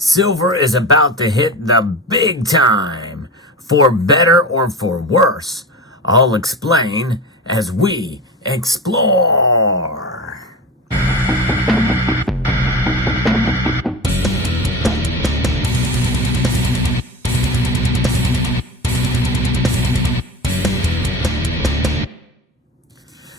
Silver is about to hit the big time, for better or for worse. I'll explain as we explore.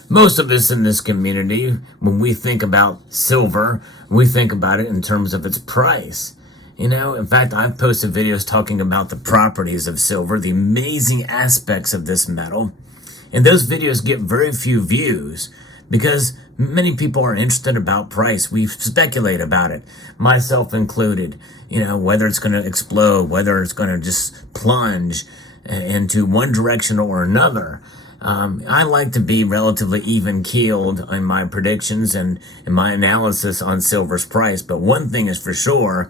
Most of us in this community, when we think about silver, we think about it in terms of its price. In fact, I've posted videos talking about the properties of silver, the amazing aspects of this metal. And those videos get very few views because many people are interested about price. We speculate about it, myself included, whether it's going to explode, whether it's going to just plunge into one direction or another. I like to be relatively even-keeled in my predictions and in my analysis on silver's price. But one thing is for sure,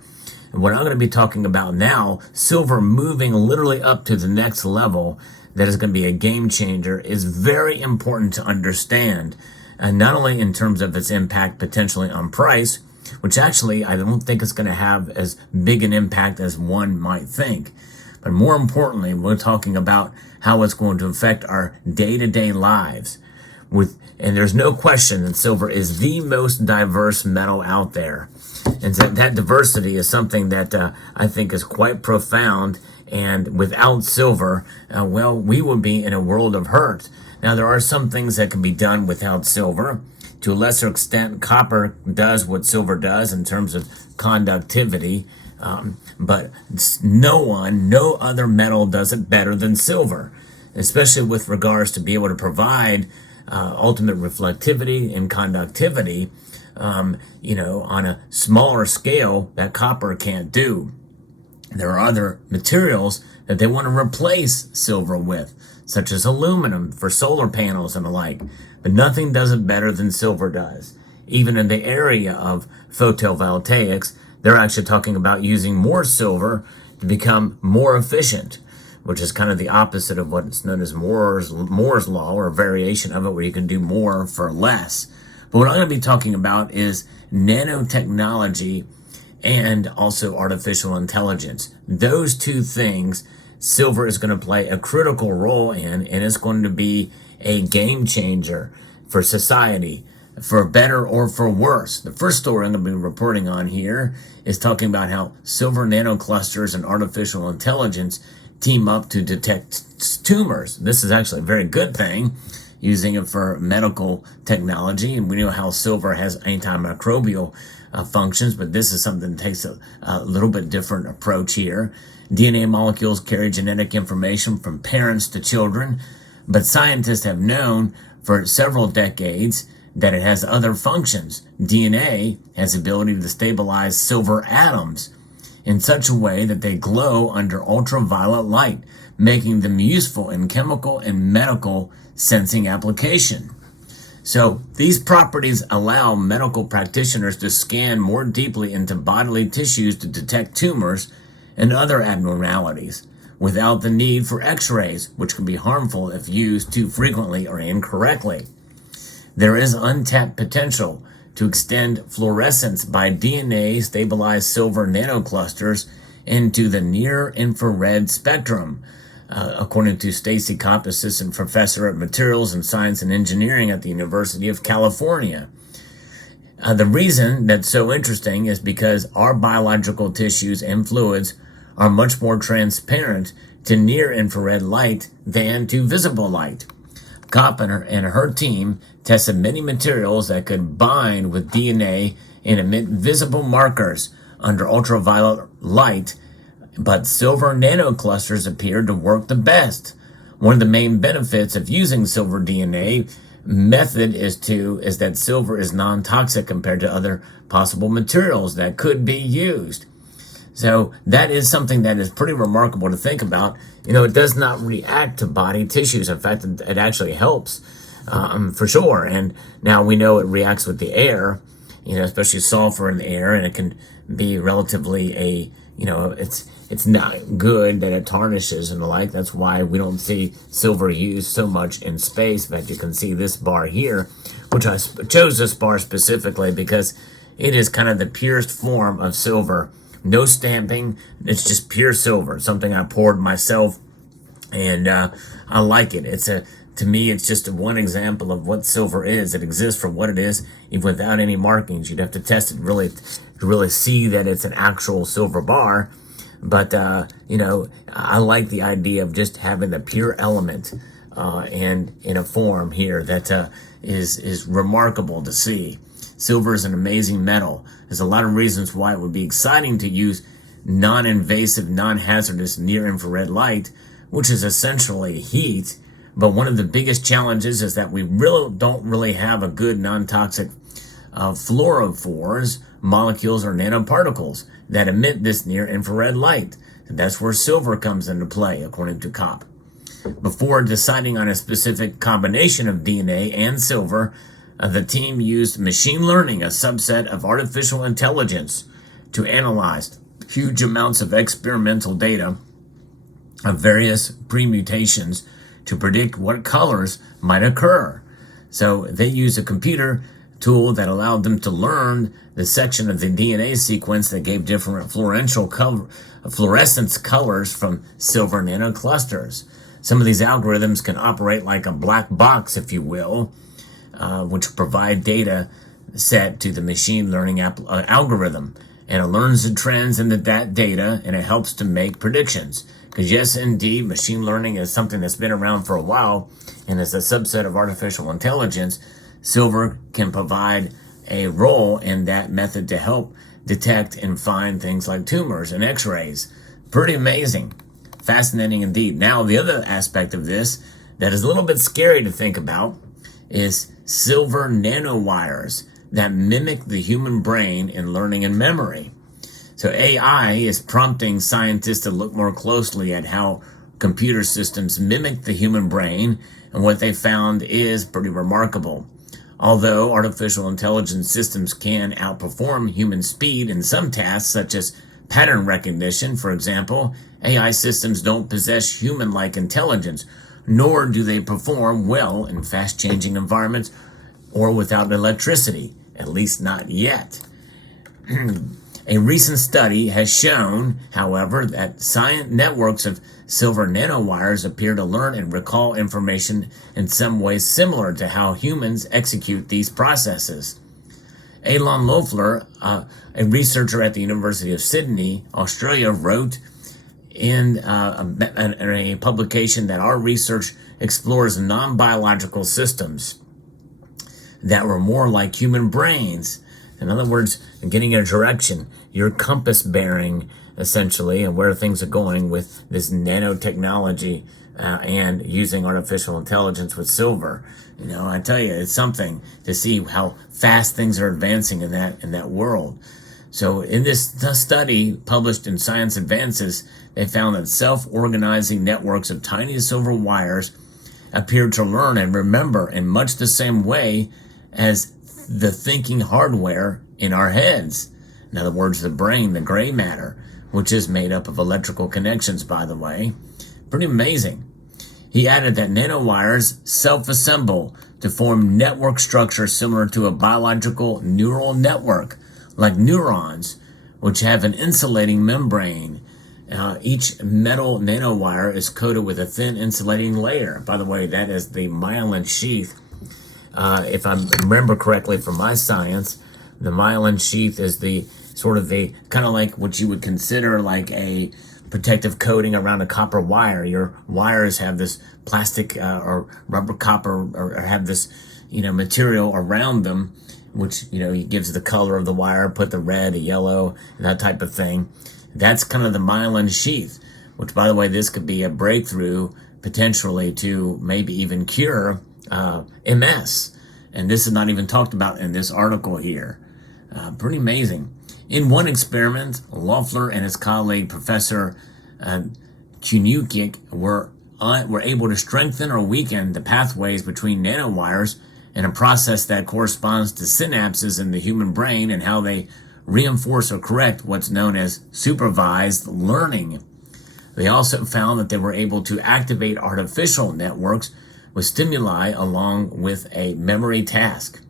what I'm going to be talking about now, silver moving literally up to the next level, that is going to be a game changer, is very important to understand. And not only in terms of its impact potentially on price, which actually I don't think it's going to have as big an impact as one might think. But more importantly, we're talking about how it's going to affect our day-to-day lives. And there's no question that silver is the most diverse metal out there. And that diversity is something that I think is quite profound. And without silver, we would be in a world of hurt. Now, there are some things that can be done without silver. To a lesser extent, copper does what silver does in terms of conductivity. But no other metal does it better than silver, especially with regards to be able to provide ultimate reflectivity and conductivity, on a smaller scale that copper can't do. There are other materials that they want to replace silver with, such as aluminum for solar panels and the like, but nothing does it better than silver does. Even in the area of photovoltaics, they're actually talking about using more silver to become more efficient, which is kind of the opposite of what's known as Moore's law, or a variation of it, where you can do more for less. But what I'm going to be talking about is nanotechnology and also artificial intelligence. Those two things, silver is going to play a critical role in, and it's going to be a game changer for society, for better or for worse. The first story I'm going to be reporting on here is talking about how silver nanoclusters and artificial intelligence team up to detect tumors. This is actually a very good thing, using it for medical technology. And we know how silver has antimicrobial functions, but this is something that takes a little bit different approach here. DNA molecules carry genetic information from parents to children, but scientists have known for several decades that it has other functions. DNA has the ability to stabilize silver atoms in such a way that they glow under ultraviolet light, making them useful in chemical and medical sensing application. So these properties allow medical practitioners to scan more deeply into bodily tissues to detect tumors and other abnormalities without the need for x-rays, which can be harmful if used too frequently or incorrectly. There is untapped potential to extend fluorescence by DNA-stabilized silver nanoclusters into the near-infrared spectrum, according to Stacy Kopp, assistant professor at Materials and Science and Engineering at the University of California. The reason that's so interesting is because our biological tissues and fluids are much more transparent to near-infrared light than to visible light. Kopp and her team tested many materials that could bind with DNA and emit visible markers under ultraviolet light, but silver nanoclusters appeared to work the best. One of the main benefits of using silver DNA method is that silver is non-toxic compared to other possible materials that could be used. So that is something that is pretty remarkable to think about. It does not react to body tissues. In fact, it actually helps for sure. And now we know it reacts with the air, especially sulfur in the air, and it can be relatively it's not good that it tarnishes and the like. That's why we don't see silver used so much in space. In fact, you can see this bar here, which I chose this bar specifically because it is kind of the purest form of silver no stamping. It's just pure silver, something I poured myself, and I like it. To me, it's just one example of what silver is. It exists for what it is, even without any markings. You'd have to test it really to really see that it's an actual silver bar. But I like the idea of just having the pure element and in a form here that is remarkable to see. Silver is an amazing metal. There's a lot of reasons why it would be exciting to use non-invasive, non-hazardous near-infrared light, which is essentially heat. But one of the biggest challenges is that we don't really have a good non-toxic fluorophores, molecules or nanoparticles that emit this near-infrared light. And that's where silver comes into play, according to Kopp. Before deciding on a specific combination of DNA and silver, the team used machine learning, a subset of artificial intelligence, to analyze huge amounts of experimental data of various permutations to predict what colors might occur. So they used a computer tool that allowed them to learn the section of the DNA sequence that gave different fluorescence colors from silver nanoclusters. Some of these algorithms can operate like a black box, if you will, which provide data set to the machine learning algorithm. And it learns the trends in that data, and it helps to make predictions. Because yes, indeed, machine learning is something that's been around for a while, and as a subset of artificial intelligence, silver can provide a role in that method to help detect and find things like tumors and x-rays. Pretty amazing. Fascinating indeed. Now, the other aspect of this that is a little bit scary to think about is silver nanowires that mimic the human brain in learning and memory. So AI is prompting scientists to look more closely at how computer systems mimic the human brain, and what they found is pretty remarkable. Although artificial intelligence systems can outperform human speed in some tasks, such as pattern recognition, for example, AI systems don't possess human-like intelligence, nor do they perform well in fast-changing environments or without electricity, at least not yet. A recent study has shown, however, that networks of silver nanowires appear to learn and recall information in some ways similar to how humans execute these processes. Alon Loeffler, a researcher at the University of Sydney, Australia, wrote in a publication that our research explores non-biological systems that were more like human brains. In other words, getting a direction, your compass bearing, essentially, and where things are going with this nanotechnology and using artificial intelligence with silver. I tell you, it's something to see how fast things are advancing in that world. So in this study published in Science Advances, they found that self-organizing networks of tiny silver wires appeared to learn and remember in much the same way as the thinking hardware in our heads. In other words, the brain, the gray matter, which is made up of electrical connections, by the way. Pretty amazing. He added that nanowires self-assemble to form network structures similar to a biological neural network, like neurons, which have an insulating membrane. Each metal nanowire is coated with a thin insulating layer. By the way, that is the myelin sheath. If I remember correctly from my science, the myelin sheath is the sort of the kind of like what you would consider like a protective coating around a copper wire. Your wires have this plastic or rubber copper or have this, material around them, which, gives the color of the wire, put the red, the yellow, that type of thing. That's kind of the myelin sheath, which, by the way, this could be a breakthrough potentially to maybe even cure MS. And this is not even talked about in this article here. Pretty amazing. In one experiment, Loeffler and his colleague, Professor Chunukik, were able to strengthen or weaken the pathways between nanowires in a process that corresponds to synapses in the human brain and how they reinforce or correct what's known as supervised learning. They also found that they were able to activate artificial networks with stimuli along with a memory task,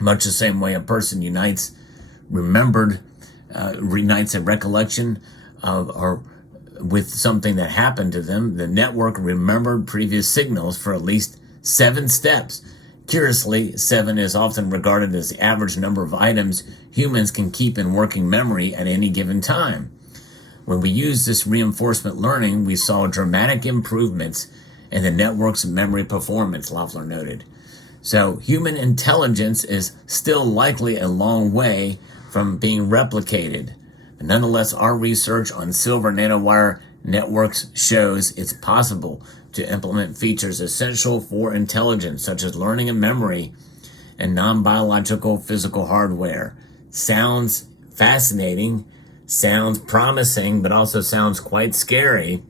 much the same way a person unites remembered reunites a recollection of or with something that happened to them, the network remembered previous signals for at least 7 steps. Curiously, 7 is often regarded as the average number of items humans can keep in working memory at any given time. When we used this reinforcement learning, we saw dramatic improvements in the network's memory performance, Loeffler noted. So human intelligence is still likely a long way from being replicated. But nonetheless, our research on silver nanowire networks shows it's possible to implement features essential for intelligence, such as learning and memory, and non-biological physical hardware. Sounds fascinating, sounds promising, but also sounds quite scary.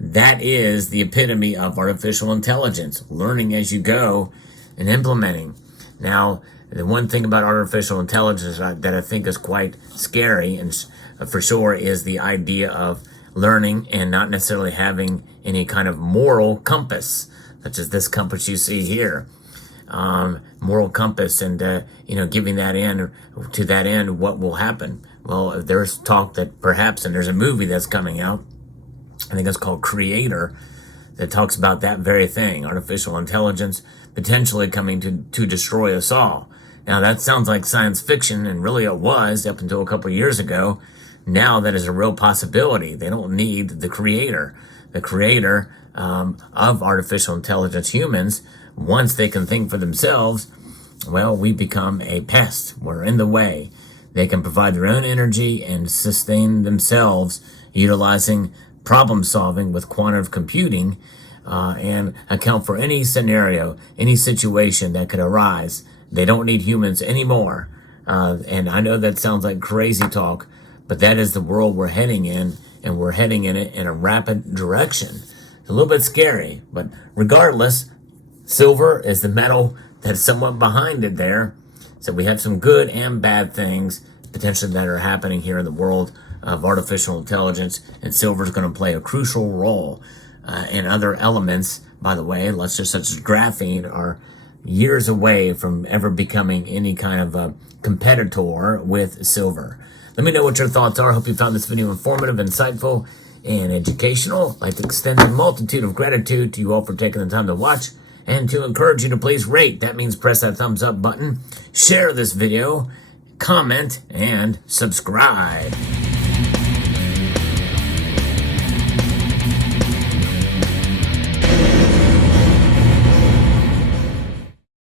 That is the epitome of artificial intelligence, learning as you go and implementing. Now, the one thing about artificial intelligence that I think is quite scary, and for sure, is the idea of learning and not necessarily having any kind of moral compass, such as this compass you see here. Moral compass, and giving that in to that end, what will happen? Well, there's talk that perhaps, and there's a movie that's coming out, I think it's called Creator, that talks about that very thing, artificial intelligence potentially coming to destroy us all. Now, that sounds like science fiction, and really it was up until a couple of years ago. Now that is a real possibility. They don't need the creator. The creator of artificial intelligence, humans, once they can think for themselves, well, we become a pest. We're in the way. They can provide their own energy and sustain themselves utilizing problem solving with quantum computing and account for any scenario, any situation that could arise. They don't need humans anymore. And I know that sounds like crazy talk, but that is the world we're heading in, and we're heading in it in a rapid direction. It's a little bit scary, but regardless, silver is the metal that's somewhat behind it there. So we have some good and bad things potentially that are happening here in the world of artificial intelligence, and silver is going to play a crucial role. And other elements, by the way, such as graphene, are years away from ever becoming any kind of a competitor with silver. Let me know what your thoughts are. I hope you found this video informative, insightful, and educational. I'd like to extend a multitude of gratitude to you all for taking the time to watch, and to encourage you to please rate. That means press that thumbs up button, share this video, comment, and subscribe.